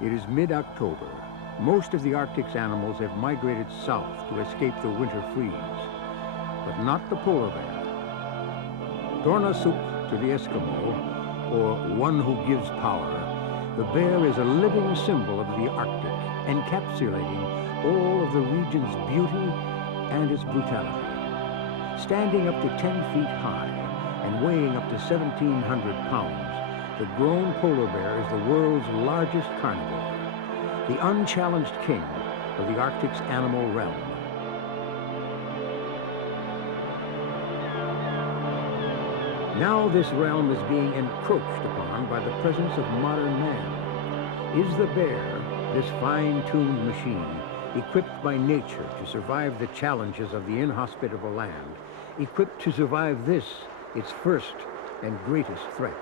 It is mid-October. Most of the Arctic's animals have migrated south to escape the winter freeze, but not the polar bear. Tornarssuk to the Eskimo, or one who gives power, the bear is a living symbol of the Arctic, encapsulating all of the region's beauty and its brutality. Standing up to 10 feet high and weighing up to 1,700 pounds, the grown polar bear is the world's largest carnivore, the unchallenged king of the Arctic's animal realm. Now this realm is being encroached upon by the presence of modern man. Is the bear, this fine-tuned machine, equipped by nature to survive the challenges of the inhospitable land, equipped to survive this, its first and greatest threat?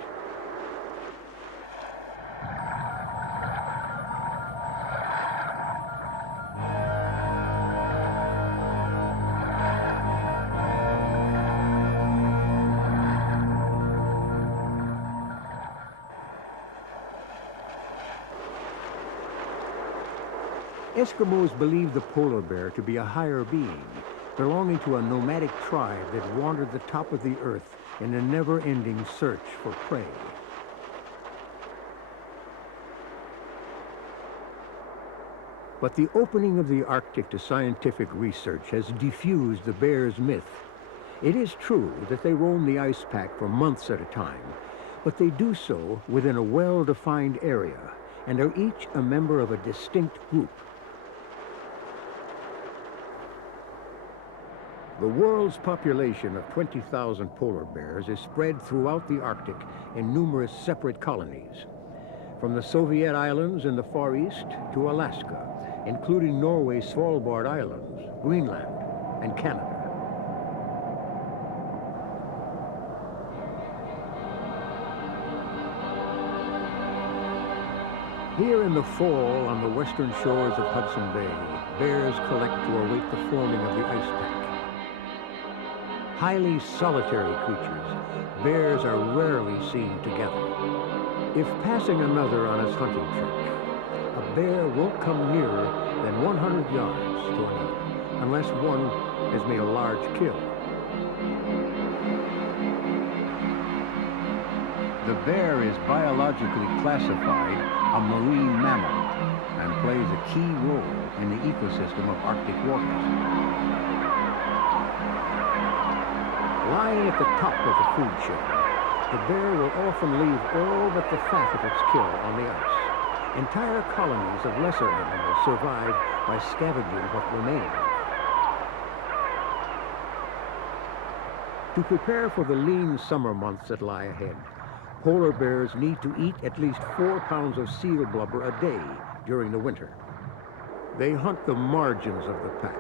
Eskimos believe the polar bear to be a higher being, belonging to a nomadic tribe that wandered the top of the earth in a never-ending search for prey. But the opening of the Arctic to scientific research has defused the bear's myth. It is true that they roam the ice pack for months at a time, but they do so within a well-defined area and are each a member of a distinct group. The world's population of 20,000 polar bears is spread throughout the Arctic in numerous separate colonies, from the Soviet Islands in the Far East to Alaska, including Norway's Svalbard Islands, Greenland, and Canada. Here in the fall on the western shores of Hudson Bay, bears collect to await the forming of the ice pack. Highly solitary creatures, bears are rarely seen together. If passing another on its hunting trip, a bear won't come nearer than 100 yards to another, unless one has made a large kill. The bear is biologically classified a marine mammal and plays a key role in the ecosystem of Arctic waters. Lying at the top of the food chain, the bear will often leave all but the fat of its kill on the ice. Entire colonies of lesser animals survive by scavenging what remains. To prepare for the lean summer months that lie ahead, polar bears need to eat at least 4 pounds of seal blubber a day during the winter. They hunt the margins of the pack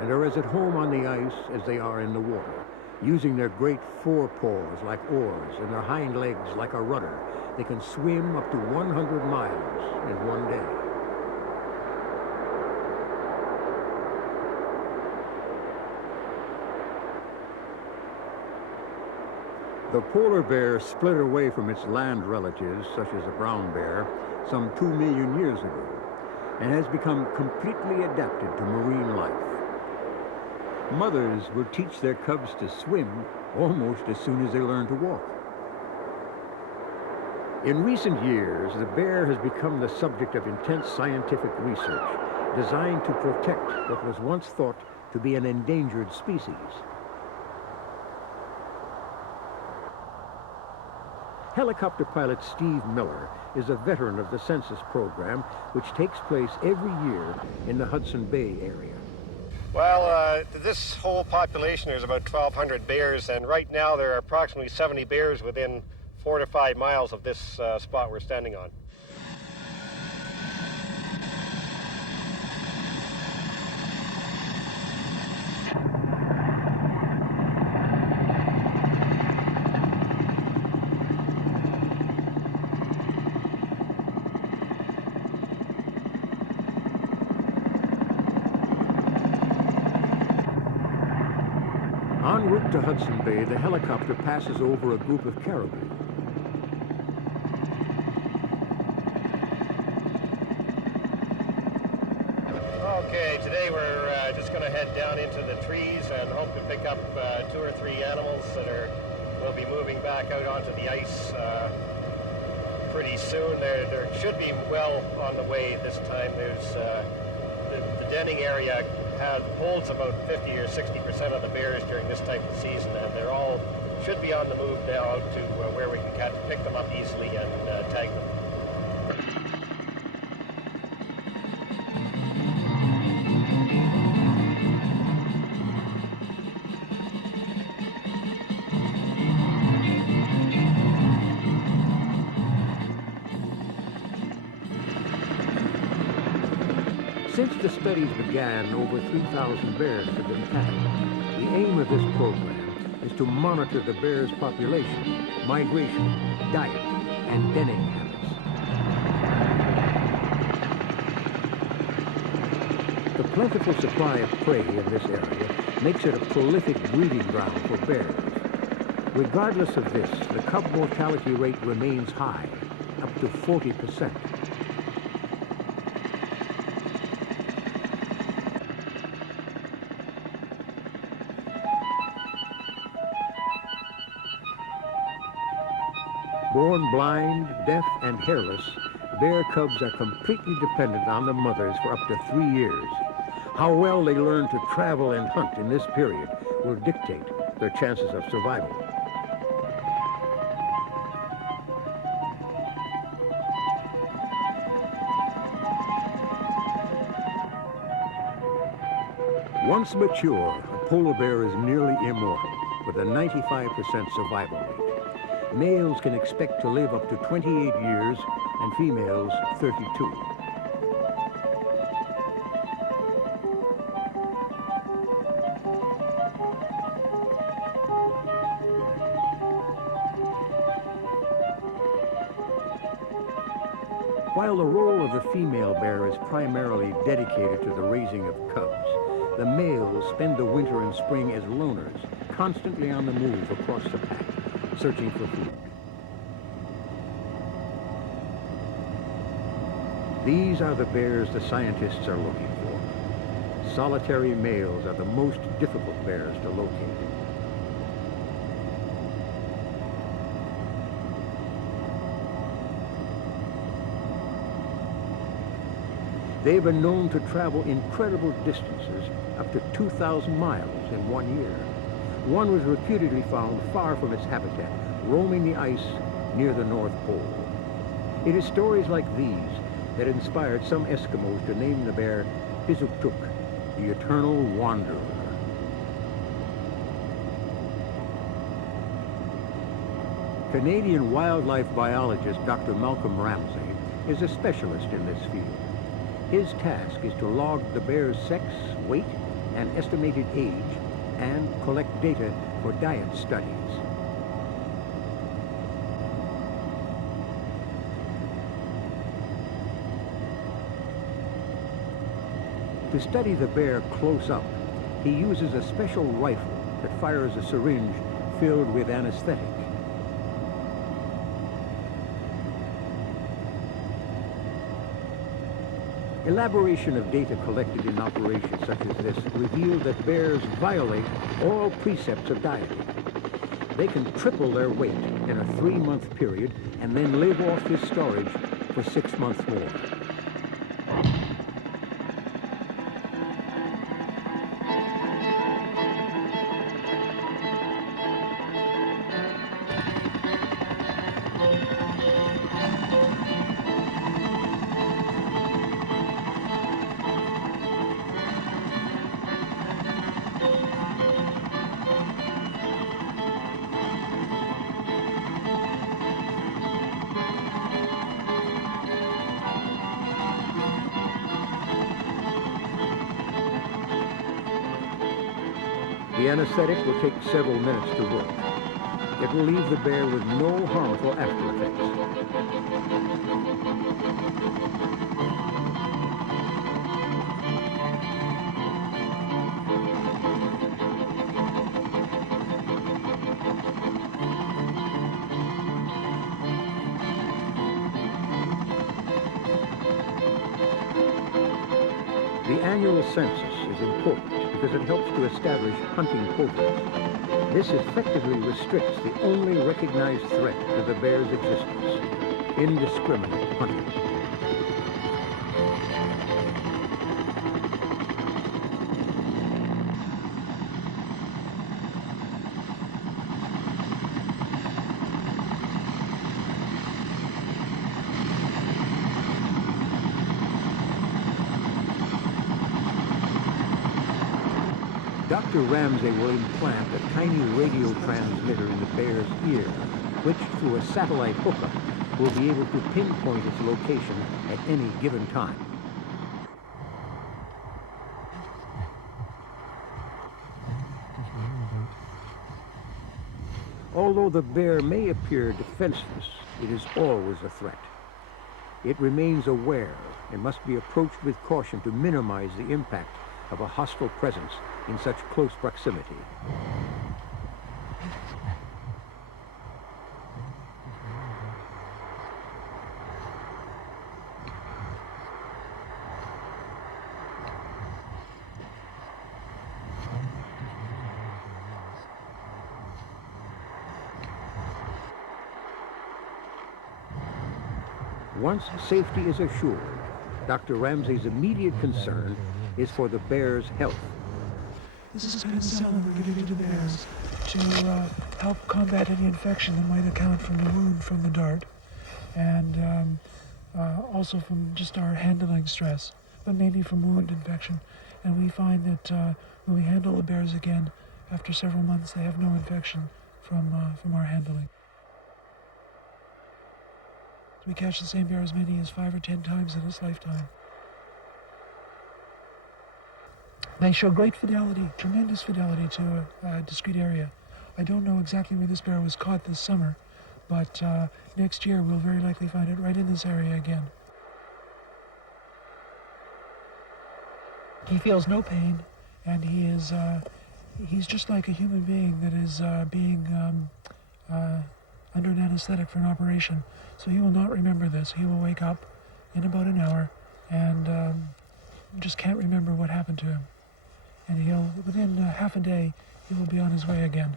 and are as at home on the ice as they are in the water. Using their great forepaws like oars and their hind legs like a rudder, they can swim up to 100 miles in one day. The polar bear split away from its land relatives, such as the brown bear, some 2 million years ago, and has become completely adapted to marine life. Mothers will teach their cubs to swim almost as soon as they learn to walk. In recent years, the bear has become the subject of intense scientific research designed to protect what was once thought to be an endangered species. Helicopter pilot Steve Miller is a veteran of the census program, which takes place every year in the Hudson Bay area. Well, this whole population, there's about 1,200 bears, and right now there are approximately 70 bears within 4 to 5 miles of this spot we're standing on. En route to Hudson Bay, the helicopter passes over a group of caribou. Okay, today we're just going to head down into the trees and hope to pick up 2 or 3 animals that will be moving back out onto the ice pretty soon. There should be well on the way this time. There's the denning area holds about 50 or 60% of the bears during this type of season, and they're all should be on the move now out to where we can pick them up easily and tag them. Since the studies began, over 3,000 bears have been tagged. The aim of this program is to monitor the bears' population, migration, diet, and denning habits. The plentiful supply of prey in this area makes it a prolific breeding ground for bears. Regardless of this, the cub mortality rate remains high, up to 40%. Born blind, deaf, and hairless, bear cubs are completely dependent on the mothers for up to 3 years. How well they learn to travel and hunt in this period will dictate their chances of survival. Once mature, a polar bear is nearly immortal, with a 95% survival rate. Males can expect to live up to 28 years and females 32. While the role of the female bear is primarily dedicated to the raising of cubs, the males spend the winter and spring as loners, constantly on the move across the pack, searching for food. These are the bears the scientists are looking for. Solitary males are the most difficult bears to locate. They've been known to travel incredible distances, up to 2,000 miles in 1 year. One was reputedly found far from its habitat, roaming the ice near the North Pole. It is stories like these that inspired some Eskimos to name the bear Pisugtooq, the eternal wanderer. Canadian wildlife biologist Dr. Malcolm Ramsey is a specialist in this field. His task is to log the bear's sex, weight, and estimated age, and collect data for diet studies. To study the bear close up, he uses a special rifle that fires a syringe filled with anesthetic. Elaboration of data collected in operations such as this revealed that bears violate all precepts of dieting. They can triple their weight in a 3-month period and then live off this storage for 6 months more. The anesthetic will take several minutes to work. It will leave the bear with no harmful after effects. The annual census is important because it helps to establish hunting quotas. This effectively restricts the only recognized threat to the bear's existence: indiscriminate hunting. Dr. Ramsay will implant a tiny radio transmitter in the bear's ear, which, through a satellite hookup, will be able to pinpoint its location at any given time. Although the bear may appear defenseless, it is always a threat. It remains aware and must be approached with caution to minimize the impact of a hostile presence in such close proximity. Once safety is assured, Dr. Ramsay's immediate concern is for the bear's health. This is penicillin we're giving to bears to help combat any infection that might account from the wound from the dart, and also from just our handling stress, but mainly from wound infection. And we find that when we handle the bears again, after several months, they have no infection from our handling. We catch the same bear as many as 5 or 10 times in its lifetime. They show great fidelity, tremendous fidelity to a discrete area. I don't know exactly where this bear was caught this summer, but next year we'll very likely find it right in this area again. He feels no pain, and he's just like a human being that is being under an anesthetic for an operation. So he will not remember this. He will wake up in about an hour and just can't remember what happened to him. And within half a day, he will be on his way again.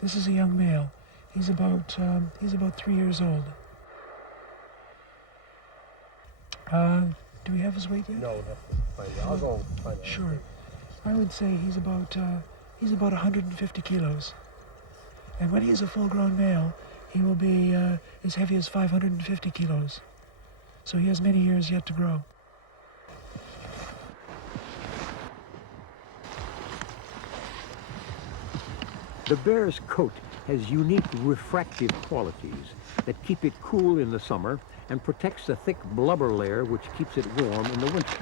This is a young male. He's about 3 years old. Do we have his weight yet? No, I'll go find out. Sure. I would say he's about 150 kilos. And when he's a full-grown male, he will be as heavy as 550 kilos. So he has many years yet to grow. The bear's coat has unique refractive qualities that keep it cool in the summer and protects the thick blubber layer which keeps it warm in the winter.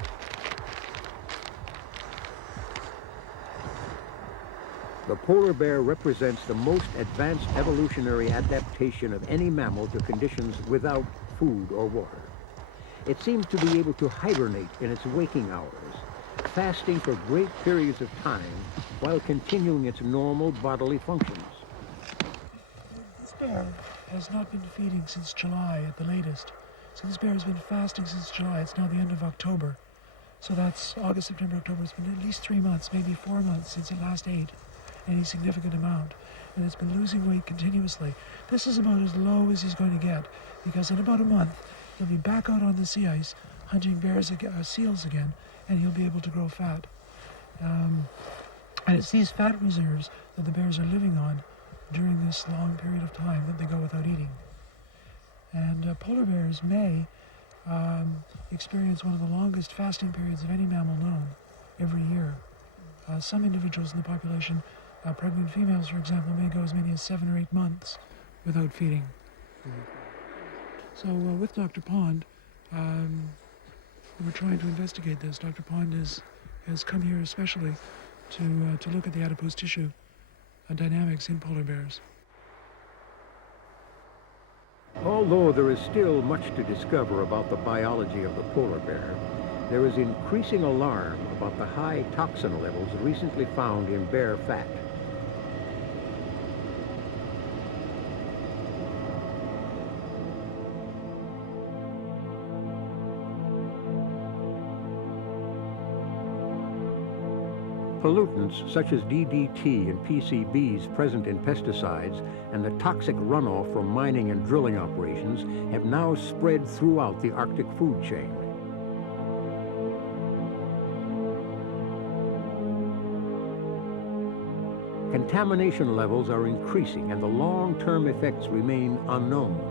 The polar bear represents the most advanced evolutionary adaptation of any mammal to conditions without food or water. It seems to be able to hibernate in its waking hours, fasting for great periods of time while continuing its normal bodily functions. This bear has not been feeding since July at the latest. So this bear has been fasting since July. It's now the end of October. So that's August, September, October. It's been at least 3 months, maybe 4 months since it last ate any significant amount. And it's been losing weight continuously. This is about as low as he's going to get, because in about a month, he'll be back out on the sea ice hunting seals again, and he'll be able to grow fat. And it's these fat reserves that the bears are living on during this long period of time that they go without eating. And polar bears may experience one of the longest fasting periods of any mammal known every year. Some individuals in the population, pregnant females, for example, may go as many as 7 or 8 months without feeding. So with Dr. Pond, we're trying to investigate this. Dr. Pond has come here especially to look at the adipose tissue dynamics in polar bears. Although there is still much to discover about the biology of the polar bear, there is increasing alarm about the high toxin levels recently found in bear fat. Pollutants such as DDT and PCBs present in pesticides and the toxic runoff from mining and drilling operations have now spread throughout the Arctic food chain. Contamination levels are increasing and the long-term effects remain unknown.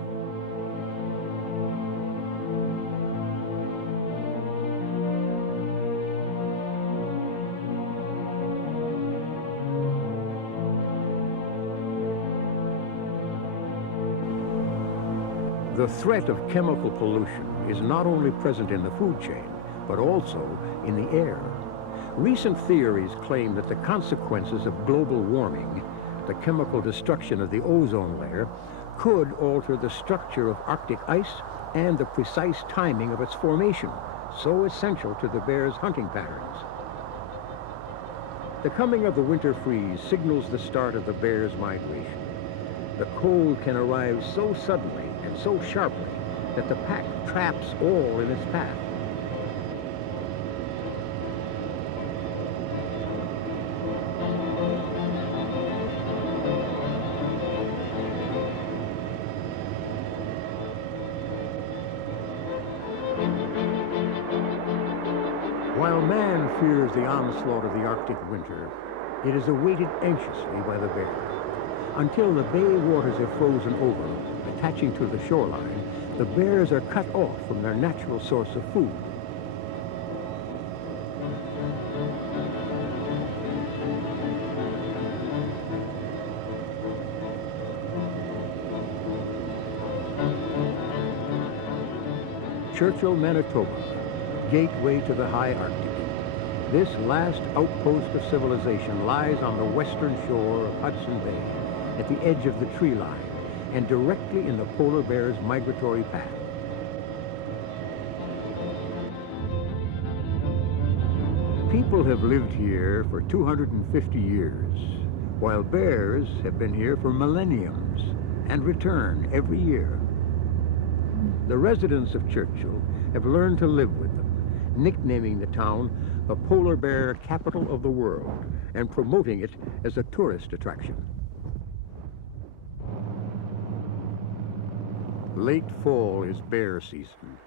The threat of chemical pollution is not only present in the food chain, but also in the air. Recent theories claim that the consequences of global warming, the chemical destruction of the ozone layer, could alter the structure of Arctic ice and the precise timing of its formation, so essential to the bear's hunting patterns. The coming of the winter freeze signals the start of the bear's migration. The cold can arrive so suddenly and so sharply that the pack traps all in its path. While man fears the onslaught of the Arctic winter, it is awaited anxiously by the bear. Until the bay waters are frozen over, attaching to the shoreline, the bears are cut off from their natural source of food. Churchill, Manitoba, gateway to the high Arctic. This last outpost of civilization lies on the western shore of Hudson Bay, at the edge of the tree line, and directly in the polar bear's migratory path. People have lived here for 250 years, while bears have been here for millenniums and return every year. The residents of Churchill have learned to live with them, nicknaming the town the polar bear capital of the world and promoting it as a tourist attraction. Late fall is bear season.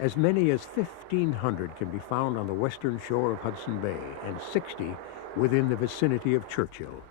As many as 1,500 can be found on the western shore of Hudson Bay and 60 within the vicinity of Churchill.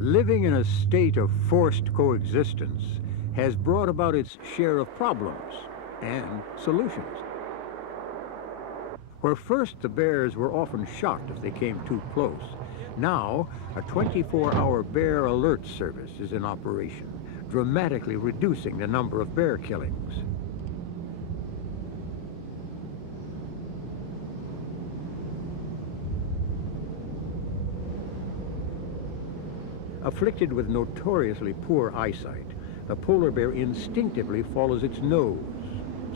Living in a state of forced coexistence has brought about its share of problems and solutions. Where first the bears were often shot if they came too close, now a 24-hour bear alert service is in operation, dramatically reducing the number of bear killings. Afflicted with notoriously poor eyesight, the polar bear instinctively follows its nose,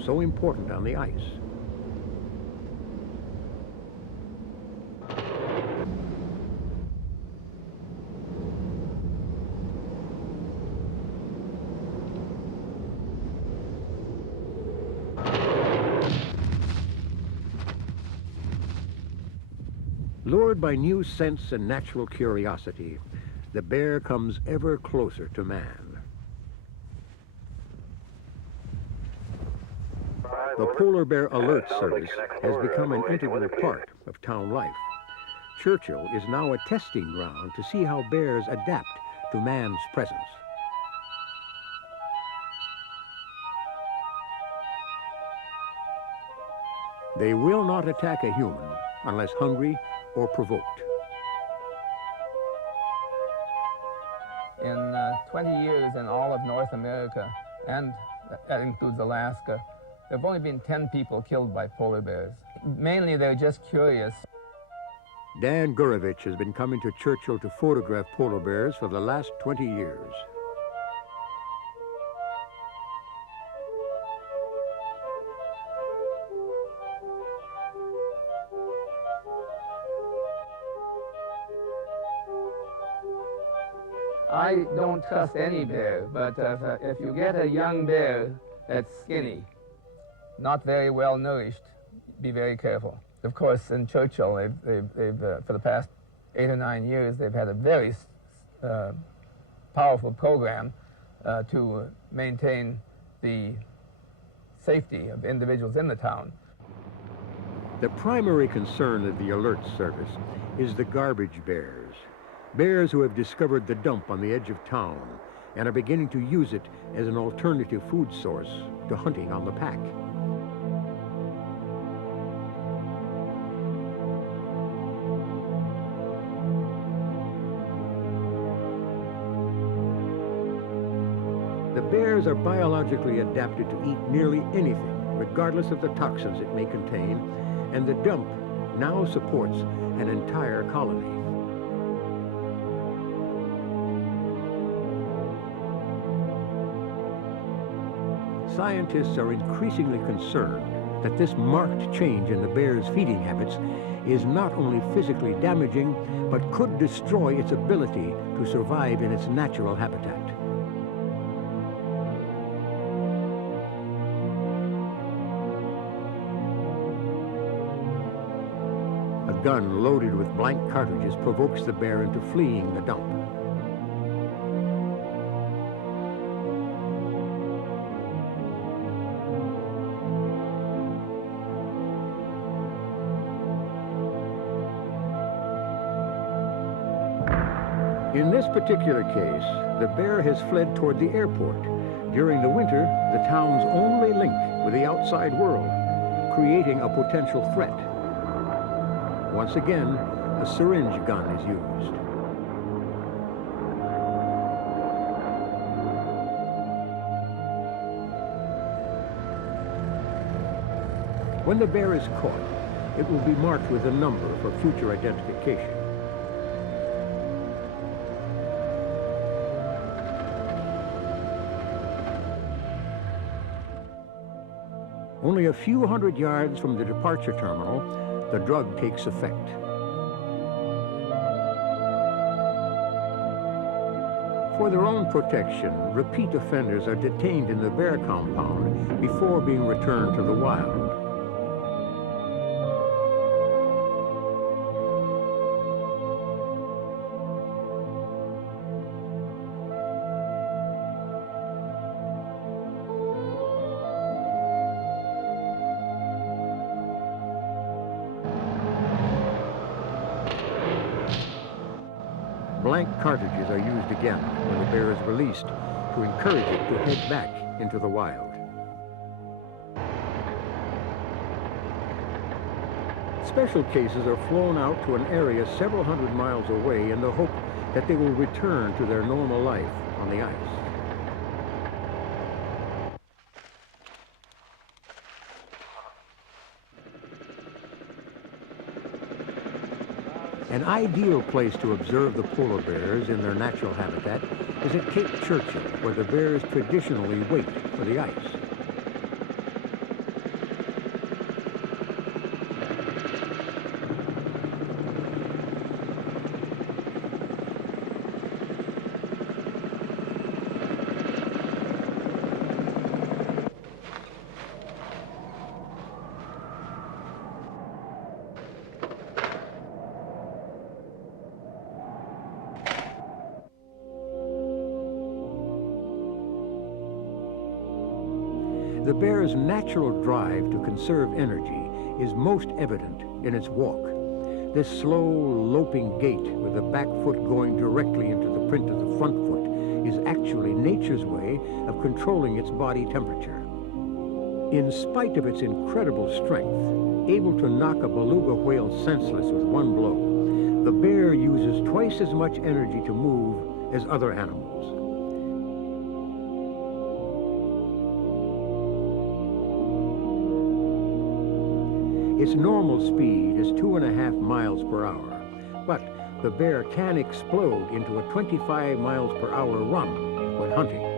so important on the ice. Lured by new sense and natural curiosity, the bear comes ever closer to man. The Polar Bear Alert Service has become an integral part of town life. Churchill is now a testing ground to see how bears adapt to man's presence. They will not attack a human unless hungry or provoked. In 20 years in all of North America, and that includes Alaska, There have only been 10 people killed by polar bears. Mainly they're just curious. Dan Gurevich has been coming to Churchill to photograph polar bears for the last 20 years. I don't trust any bear, but if you get a young bear that's skinny, not very well nourished, be very careful. Of course, in Churchill, they've for the past 8 or 9 years, they've had a very powerful program to maintain the safety of individuals in the town. The primary concern of the Alert Service is the garbage bears. Bears who have discovered the dump on the edge of town and are beginning to use it as an alternative food source to hunting on the pack. The bears are biologically adapted to eat nearly anything, regardless of the toxins it may contain, and the dump now supports an entire colony. Scientists are increasingly concerned that this marked change in the bear's feeding habits is not only physically damaging, but could destroy its ability to survive in its natural habitat. A gun loaded with blank cartridges provokes the bear into fleeing the dump. In this particular case, the bear has fled toward the airport. During the winter, the town's only link with the outside world, creating a potential threat. Once again, a syringe gun is used. When the bear is caught, it will be marked with a number for future identification. Only a few hundred yards from the departure terminal, the drug takes effect. For their own protection, repeat offenders are detained in the bear compound before being returned to the wild. Blank cartridges are used again when the bear is released to encourage it to head back into the wild. Special cases are flown out to an area several hundred miles away in the hope that they will return to their normal life on the ice. An ideal place to observe the polar bears in their natural habitat is at Cape Churchill, where the bears traditionally wait for the ice. The bear's natural drive to conserve energy is most evident in its walk. This slow, loping gait with the back foot going directly into the print of the front foot is actually nature's way of controlling its body temperature. In spite of its incredible strength, able to knock a beluga whale senseless with one blow, the bear uses twice as much energy to move as other animals. Its normal speed is 2.5 miles per hour, but the bear can explode into a 25 miles per hour run when hunting.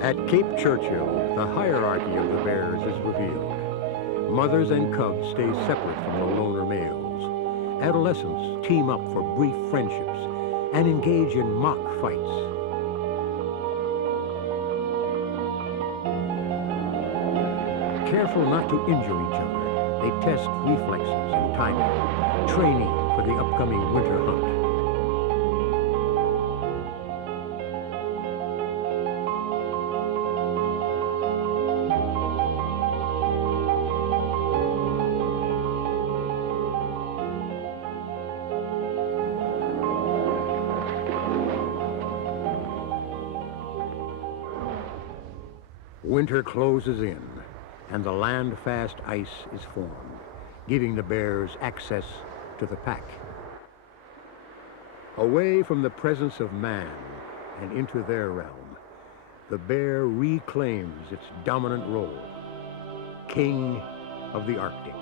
At Cape Churchill, the hierarchy of the bears is revealed. Mothers and cubs stay separate from the loner males. Adolescents team up for brief friendships and engage in mock fights. Careful not to injure each other, they test reflexes and timing, training for the upcoming winter hunt. Winter closes in, and the land-fast ice is formed, giving the bears access to the pack. Away from the presence of man and into their realm, the bear reclaims its dominant role, king of the Arctic.